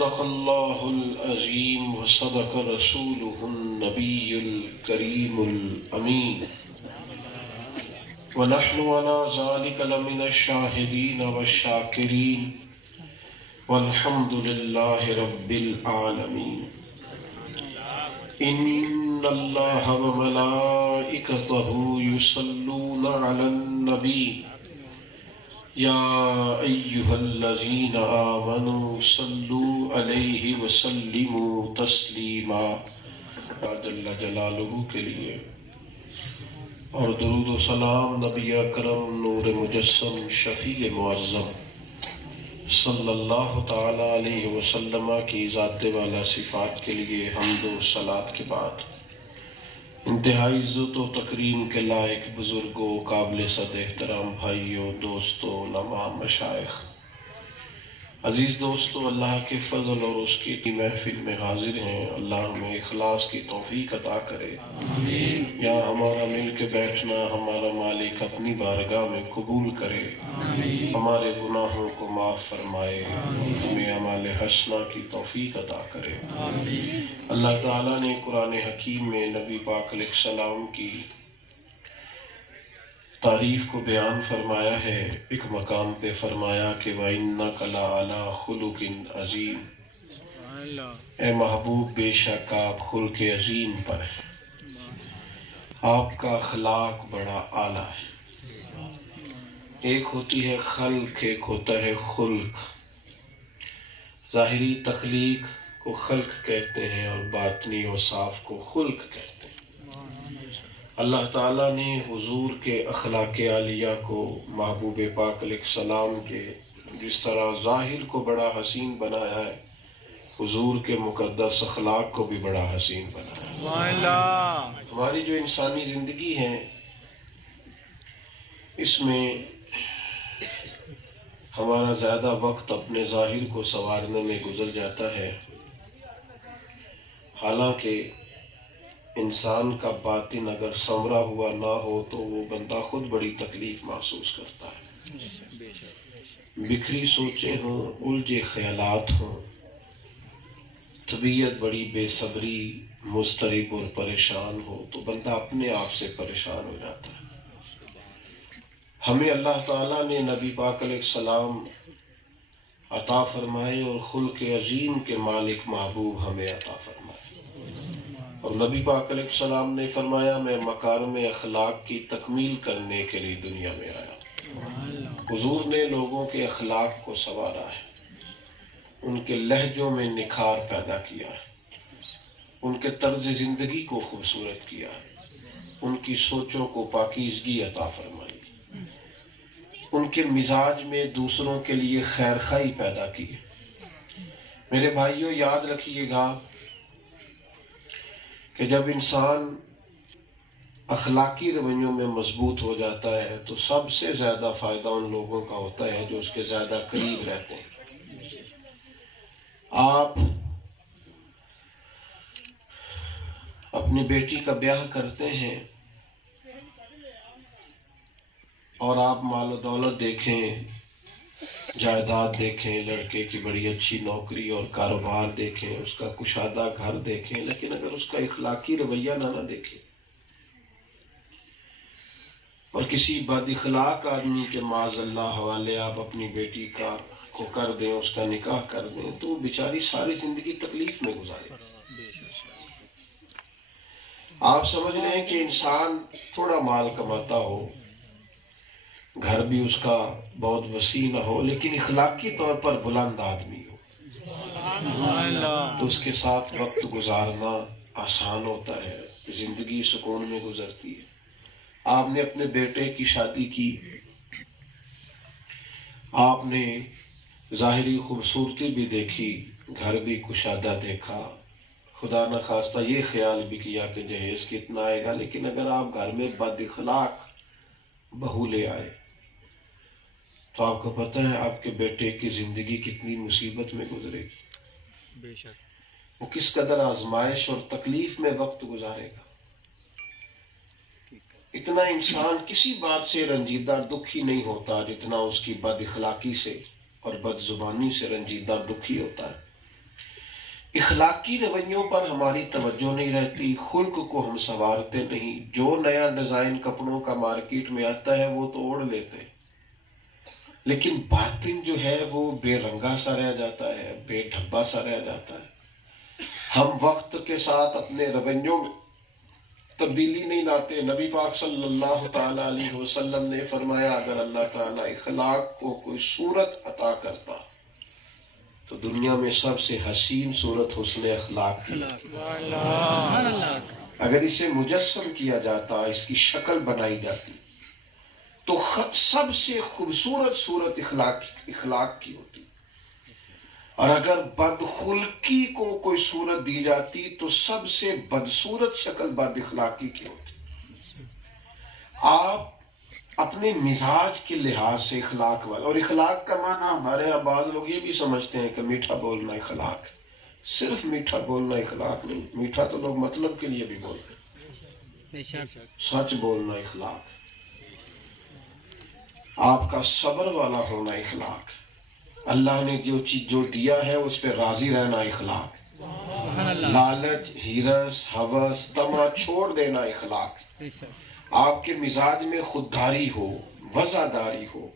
صدق الله العظيم وصدق رسوله النبي الكريم الأمين ونحن على ذلك لمن الشاهدين والشاكرين والحمد لله رب العالمين إن الله وملائكته يصلون على النبي يا أيها الذين آمنوا صلوا عليه وسلموا تسلیما جل جلالہ کے لیے اور درود و سلام نبی اکرم نور مجسم شفیع معظم صلی اللہ تعالی علیہ وسلم کی ذات والا صفات کے لیے حمد و صلات کے بعد انتہائی عزت و تکریم کے لائق بزرگوں، قابل صد احترام بھائیوں، دوستوں، علماء، مشائخ، عزیز دوستوں، اللہ کے فضل اور اس کی محفل میں حاضر ہیں۔ اللہ ہمیں اخلاص کی توفیق عطا کرے۔ آمین۔ یہاں ہمارا مل کے بیٹھنا ہمارا مالک اپنی بارگاہ میں قبول کرے۔ آمین۔ ہمارے گناہوں کو معاف فرمائے۔ آمین۔ ہمیں اعمال حسنہ کی توفیق عطا کرے۔ آمین۔ اللہ تعالیٰ نے قرآن حکیم میں نبی پاک علیہ السلام کی تعریف کو بیان فرمایا ہے۔ ایک مقام پہ فرمایا کہ وَإِنَّكَ لَعَلَىٰ خُلُقٍ عَظِيمٍ، اے محبوب بے شک آپ خلق عظیم پر ہیں، آپ کا اخلاق بڑا اعلیٰ ہے۔ ایک ہوتی ہے خلق، ایک ہوتا ہے خلق۔ ظاہری تخلیق کو خلق کہتے ہیں اور باطنی اوصاف کو خلق کہتے ہیں۔ اللہ تعالیٰ نے حضور کے اخلاق عالیہ کو محبوب پاک علیہ السلام کے جس طرح ظاہر کو بڑا حسین بنایا ہے، حضور کے مقدس اخلاق کو بھی بڑا حسین بنایا ہے۔ ہماری جو انسانی زندگی ہے اس میں ہمارا زیادہ وقت اپنے ظاہر کو سنوارنے میں گزر جاتا ہے، حالانکہ انسان کا باطن اگر سنورا ہوا نہ ہو تو وہ بندہ خود بڑی تکلیف محسوس کرتا ہے۔ بکھری سوچیں ہوں، الجھے خیالات ہوں، طبیعت بڑی بے صبری، مضطرب اور پریشان ہو تو بندہ اپنے آپ سے پریشان ہو جاتا ہے۔ ہمیں اللہ تعالیٰ نے نبی پاک علیہ السلام عطا فرمائے اور خلق عظیم کے مالک محبوب ہمیں عطا فرمائے، اور نبی پاک علیہ السلام نے فرمایا میں مکارم اخلاق کی تکمیل کرنے کے لیے دنیا میں آیا۔ حضور نے لوگوں کے اخلاق کو سنوارا ہے، ان کے لہجوں میں نکھار پیدا کیا ہے، ان کے طرز زندگی کو خوبصورت کیا ہے، ان کی سوچوں کو پاکیزگی عطا فرمائی، ان کے مزاج میں دوسروں کے لیے خیر خواہی پیدا کی۔ میرے بھائیوں یاد رکھیے گا کہ جب انسان اخلاقی رویوں میں مضبوط ہو جاتا ہے تو سب سے زیادہ فائدہ ان لوگوں کا ہوتا ہے جو اس کے زیادہ قریب رہتے ہیں۔ آپ اپنی بیٹی کا بیاہ کرتے ہیں اور آپ مال و دولت دیکھیں، جائیداد دیکھیں، لڑکے کی بڑی اچھی نوکری اور کاروبار دیکھیں، اس کا کشادہ گھر دیکھیں، لیکن اگر اس کا اخلاقی رویہ نہ دیکھیں اور کسی بد اخلاق آدمی کے معاذ اللہ حوالے آپ اپنی بیٹی کو کر دیں، اس کا نکاح کر دیں، تو وہ بیچاری ساری زندگی تکلیف میں گزارے۔ آپ سمجھ رہے ہیں کہ انسان تھوڑا مال کماتا ہو، گھر بھی اس کا بہت وسیع نہ ہو، لیکن اخلاقی طور پر بلند آدمی ہو تو اس کے ساتھ وقت گزارنا آسان ہوتا ہے، زندگی سکون میں گزرتی ہے۔ آپ نے اپنے بیٹے کی شادی کی، آپ نے ظاہری خوبصورتی بھی دیکھی، گھر بھی کشادہ دیکھا، خدا نخواستہ یہ خیال بھی کیا کہ جہیز کتنا آئے گا، لیکن اگر آپ گھر میں بد اخلاق بہو لے آئے تو آپ کو پتہ ہے آپ کے بیٹے کی زندگی کتنی مصیبت میں گزرے گی، بے شک وہ کس قدر آزمائش اور تکلیف میں وقت گزارے گا۔ اتنا انسان کسی بات سے رنجیدہ دکھی نہیں ہوتا جتنا اس کی بد اخلاقی سے اور بد زبانی سے رنجیدہ دکھی ہوتا ہے۔ اخلاقی رویوں پر ہماری توجہ نہیں رہتی، خلق کو ہم سنوارتے نہیں، جو نیا ڈیزائن کپڑوں کا مارکیٹ میں آتا ہے وہ تو اوڑھ لیتے ہیں، لیکن باطن جو ہے وہ بے رنگا سا رہ جاتا ہے، بے ڈھبا سا رہ جاتا ہے۔ ہم وقت کے ساتھ اپنے رویوں میں تبدیلی نہیں لاتے۔ نبی پاک صلی اللہ تعالی علیہ وسلم نے فرمایا اگر اللہ تعالیٰ اخلاق کو کوئی صورت عطا کرتا تو دنیا میں سب سے حسین صورت حسن اخلاق کی۔ اگر اسے مجسم کیا جاتا، اس کی شکل بنائی جاتی تو سب سے خوبصورت صورت اخلاق کی ہوتی، اور اگر بدخلقی کو کوئی صورت دی جاتی تو سب سے بدصورت شکل بد اخلاقی کی ہوتی۔ آپ اپنے مزاج کے لحاظ سے اخلاق والے، اور اخلاق کا معنی ہمارے یہاں بعض لوگ یہ بھی سمجھتے ہیں کہ میٹھا بولنا اخلاق ہے۔ صرف میٹھا بولنا اخلاق نہیں، میٹھا تو لوگ مطلب کے لیے بھی بولتے ہیں، سچ بولنا اخلاق، آپ کا صبر والا ہونا اخلاق، اللہ نے جو چیز جو دیا ہے اس پہ راضی رہنا اخلاق، لالچ، ہیرس، ہوس، طمع چھوڑ دینا اخلاق، آپ کے مزاج میں خودداری ہو، وزاداری ہو،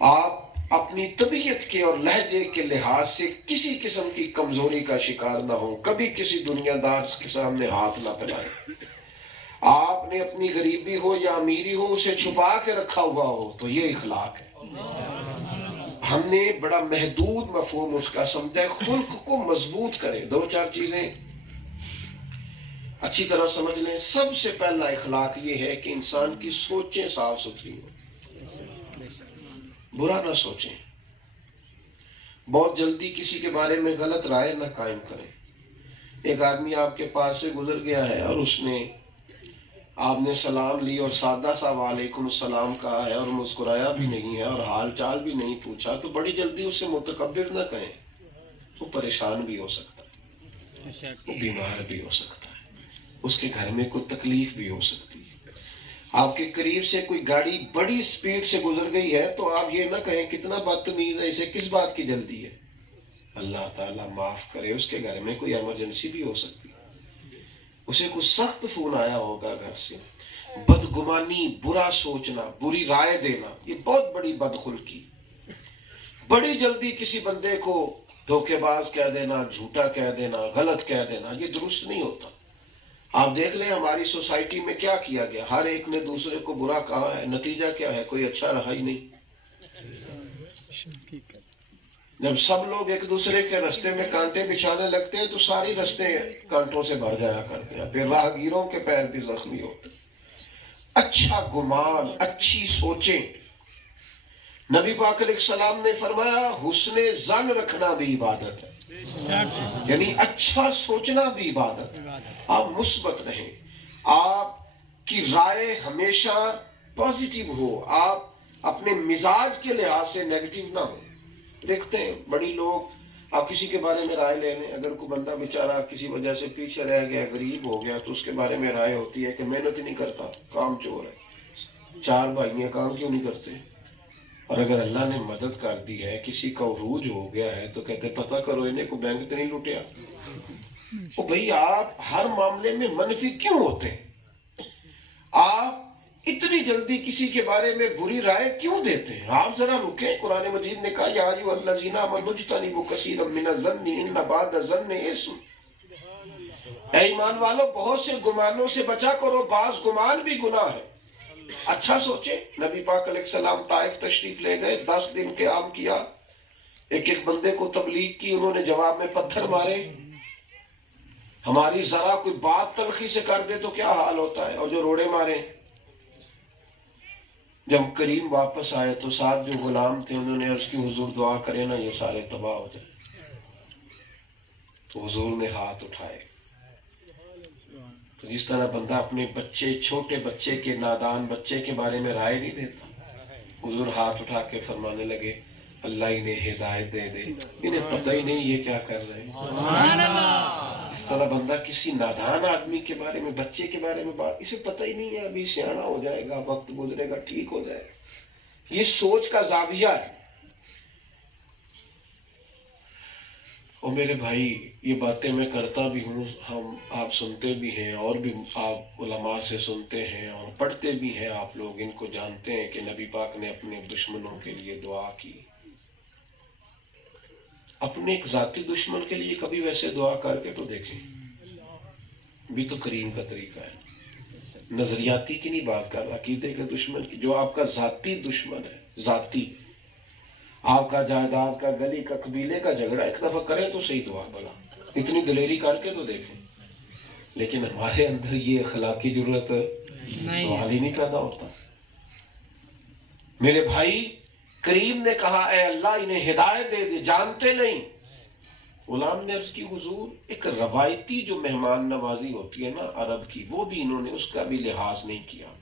آپ اپنی طبیعت کے اور لہجے کے لحاظ سے کسی قسم کی کمزوری کا شکار نہ ہو، کبھی کسی دنیا دار کے سامنے ہاتھ نہ پھیلائیں، آپ نے اپنی غریبی ہو یا امیری ہو اسے چھپا کے رکھا ہوا ہو، تو یہ اخلاق ہے۔ ہم نے بڑا محدود مفہوم اس کا سمجھا ہے، خلق کو مضبوط کرے۔ دو چار چیزیں اچھی طرح سمجھ لیں۔ سب سے پہلا اخلاق یہ ہے کہ انسان کی سوچیں صاف ستھری ہوں، برا نہ سوچیں، بہت جلدی کسی کے بارے میں غلط رائے نہ قائم کریں۔ ایک آدمی آپ کے پاس سے گزر گیا ہے اور اس نے آپ نے سلام لی اور سادہ سا وعلیکم السلام کہا ہے اور مسکرایا بھی نہیں ہے اور حال چال بھی نہیں پوچھا، تو بڑی جلدی اسے متکبر نہ کہیں، وہ پریشان بھی ہو سکتا ہے، وہ بیمار بھی ہو سکتا ہے، اس کے گھر میں کوئی تکلیف بھی ہو سکتی ہے۔ آپ کے قریب سے کوئی گاڑی بڑی سپیڈ سے گزر گئی ہے تو آپ یہ نہ کہیں کتنا بدتمیز ہے، اسے کس بات کی جلدی ہے، اللہ تعالیٰ معاف کرے، اس کے گھر میں کوئی ایمرجنسی بھی ہو سکتی ہے، اسے کچھ سخت فون آیا ہوگا گھر سے۔ بدگمانی، برا سوچنا، بری رائے دینا، یہ بہت بڑی بدخلقی۔ بڑی جلدی کسی بندے کو دھوکے باز کہہ دینا، جھوٹا کہہ دینا، غلط کہہ دینا، یہ درست نہیں ہوتا۔ آپ دیکھ لیں ہماری سوسائٹی میں کیا کیا گیا، ہر ایک نے دوسرے کو برا کہا ہے، نتیجہ کیا ہے، کوئی اچھا رہا ہی نہیں۔ جب سب لوگ ایک دوسرے کے رستے میں کانٹے بچھانے لگتے ہیں تو ساری رستے کانٹوں سے بھر جایا کرتے ہیں، پھر راہگیروں کے پیر بھی زخمی ہوتے ہیں۔ اچھا گمان، اچھی سوچیں۔ نبی پاک علیہ السلام نے فرمایا حسن ظن رکھنا بھی عبادت ہے، یعنی اچھا سوچنا بھی عبادت ہے۔ آپ مثبت رہیں، آپ کی رائے ہمیشہ پازیٹیو ہو، آپ اپنے مزاج کے لحاظ سے نیگیٹو نہ ہو۔ دیکھتے ہیں بڑی لوگ، آپ کسی کے بارے میں رائے لے لیں، اگر کوئی بندہ بیچارہ کسی وجہ سے پیچھے رہ گیا، غریب ہو گیا، تو اس کے بارے میں رائے ہوتی ہے کہ محنت ہی نہیں کرتا، کام چور ہے، چار بھائی ہیں کام کیوں نہیں کرتے۔ اور اگر اللہ نے مدد کر دی ہے، کسی کا عروج ہو گیا ہے، تو کہتے پتہ کرو انہیں کو بینک تو نہیں لوٹیا۔ او بھئی آپ ہر معاملے میں منفی کیوں ہوتے ہیں؟ آپ اتنی جلدی کسی کے بارے میں بری رائے کیوں دیتے ہیں؟ آپ ذرا رکیں، قرآن مجید نے کہا یا ایھا الذین آمنوا اجتنبوا کثیرا من الظن ان بعض الظن اثم۔ اے ایمان والو بہت سے گمانوں سے بچا کرو، بعض گمان بھی گناہ ہے۔ اچھا سوچیں۔ نبی پاک علیہ السلام طائف تشریف لے گئے، 10 دن قیام کیا، ایک بندے کو تبلیغ کی، انہوں نے جواب میں پتھر مارے۔ ہماری ذرا کوئی بات تلخی سے کر دے تو کیا حال ہوتا ہے، اور جو روڑے مارے۔ جب کریم واپس آئے تو ساتھ جو غلام تھے انہوں نے عرض کی حضور دعا کرے نا یہ سارے تباہ ہو جائیں، تو حضور نے ہاتھ اٹھائے۔ تو جس طرح بندہ اپنے بچے، چھوٹے بچے کے، نادان بچے کے بارے میں رائے نہیں دیتا، حضور ہاتھ اٹھا کے فرمانے لگے اللہ انہیں ہدایت دے دے، انہیں پتہ ہی نہیں یہ کیا کر رہے ہیں۔ سبحان اللہ۔ اس طرح بندہ کسی نادان آدمی کے بارے میں، بچے کے بارے میں بات، اسے پتہ ہی نہیں ہے، ابھی سیاںا ہو جائے گا، وقت گزرے گا، ٹھیک ہو جائے گا۔ یہ سوچ کا زاویہ ہے۔ اور میرے بھائی یہ باتیں میں کرتا بھی ہوں، آپ سنتے بھی ہیں، اور بھی آپ علماء سے سنتے ہیں اور پڑھتے بھی ہیں، آپ لوگ ان کو جانتے ہیں کہ نبی پاک نے اپنے دشمنوں کے لیے دعا کی۔ اپنے ایک ذاتی دشمن کے لیے کبھی ویسے دعا کر کے تو دیکھیں، بھی تو کریم کا طریقہ ہے۔ نظریاتی کی نہیں بات کر رہا، عقیدے کے دشمن کی، جو آپ کا ذاتی دشمن ہے، ذاتی، آپ کا جائیداد کا، گلی کا، قبیلے کا جھگڑا ایک دفعہ کریں تو صحیح دعا بلا، اتنی دلیری کر کے تو دیکھیں۔ لیکن ہمارے اندر یہ اخلاقی ضرورت سوال ہی نہیں پیدا ہوتا۔ میرے بھائی، کریم نے کہا اے اللہ انہیں ہدایت دے دے، جانتے نہیں۔ غلام نے عرض کی حضور ایک روایتی جو مہمان نوازی ہوتی ہے نا عرب کی، وہ بھی انہوں نے اس کا بھی لحاظ نہیں کیا۔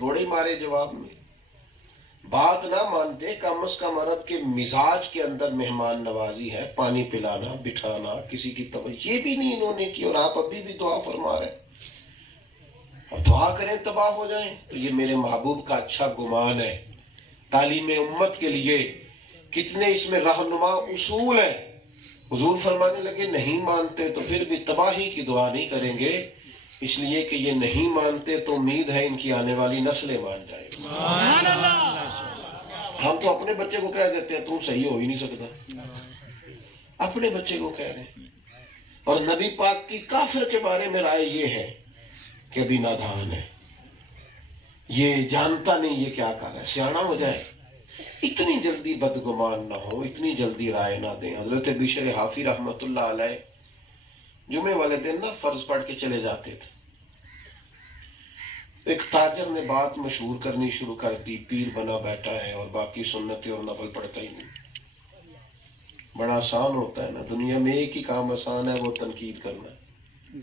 روڑے مارے جواب میں، بات نہ مانتے، کم از کم عرب کے مزاج کے اندر مہمان نوازی ہے، پانی پلانا، بٹھانا، کسی کی توجہ، یہ بھی نہیں انہوں نے کی، اور آپ ابھی بھی دعا فرما رہے ہیں۔ اور دعا کریں تباہ ہو جائیں، تو یہ میرے محبوب کا اچھا گمان ہے۔ تعلیم امت کے لیے کتنے اس میں رہنما اصول ہیں۔ حضور فرمانے لگے نہیں مانتے تو پھر بھی تباہی کی دعا نہیں کریں گے، اس لیے کہ یہ نہیں مانتے تو امید ہے ان کی آنے والی نسلیں مان جائیں گی۔ سبحان اللہ۔ ہم تو اپنے بچے کو کہہ دیتے ہیں تم صحیح ہو ہی نہیں سکتا، اپنے بچے کو کہہ رہے ہیں۔ اور نبی پاک کی کافر کے بارے میں رائے یہ ہے کہ ابھی نادان ہے، یہ جانتا نہیں یہ کیا کر رہا ہے، سیانا ہو جائے۔ اتنی جلدی بدگمان نہ ہو، اتنی جلدی رائے نہ دیں۔ حضرت بشر حافی رحمۃ اللہ علیہ جمعے والے دن نا فرض پڑھ کے چلے جاتے تھے۔ ایک تاجر نے بات مشہور کرنی شروع کر دی، پیر بنا بیٹھا ہے اور باقی سنتیں اور نفل پڑھتا ہی نہیں۔ بڑا آسان ہوتا ہے نا، دنیا میں ایک ہی کام آسان ہے، وہ تنقید کرنا ہے،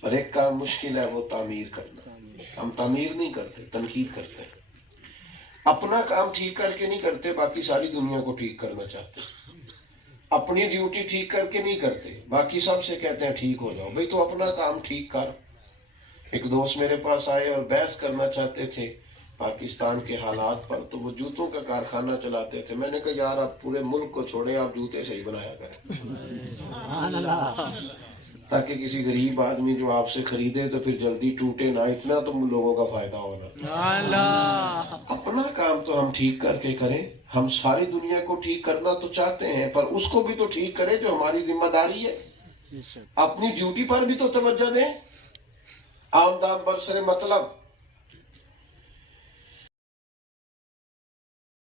اور ایک کام مشکل ہے، وہ تعمیر کرنا۔ ہم تعمیر نہیں کرتے، تنقید کرتے ہیں۔ اپنا کام ٹھیک کر کے نہیں کرتے، باقی ساری دنیا کو ٹھیک کرنا چاہتے ہیں۔ اپنی ڈیوٹی ٹھیک کر کے نہیں کرتے، باقی سب سے کہتے ہیں ٹھیک ہو جاؤ۔ بھئی تو اپنا کام ٹھیک کر۔ ایک دوست میرے پاس آئے اور بحث کرنا چاہتے تھے پاکستان کے حالات پر، تو وہ جوتوں کا کارخانہ چلاتے تھے۔ میں نے کہا یار آپ پورے ملک کو چھوڑیں، آپ جوتے سے ہی بنایا کریں، تاکہ کسی غریب آدمی جو آپ سے خریدے تو پھر جلدی ٹوٹے نہ، اتنا تو لوگوں کا فائدہ ہونا۔ اپنا کام تو ہم ٹھیک کر کے کریں۔ ہم ساری دنیا کو ٹھیک کرنا تو چاہتے ہیں، پر اس کو بھی تو ٹھیک کریں جو ہماری ذمہ داری ہے۔ اپنی ڈیوٹی پر بھی تو توجہ دیں۔ آمدام برسر مطلب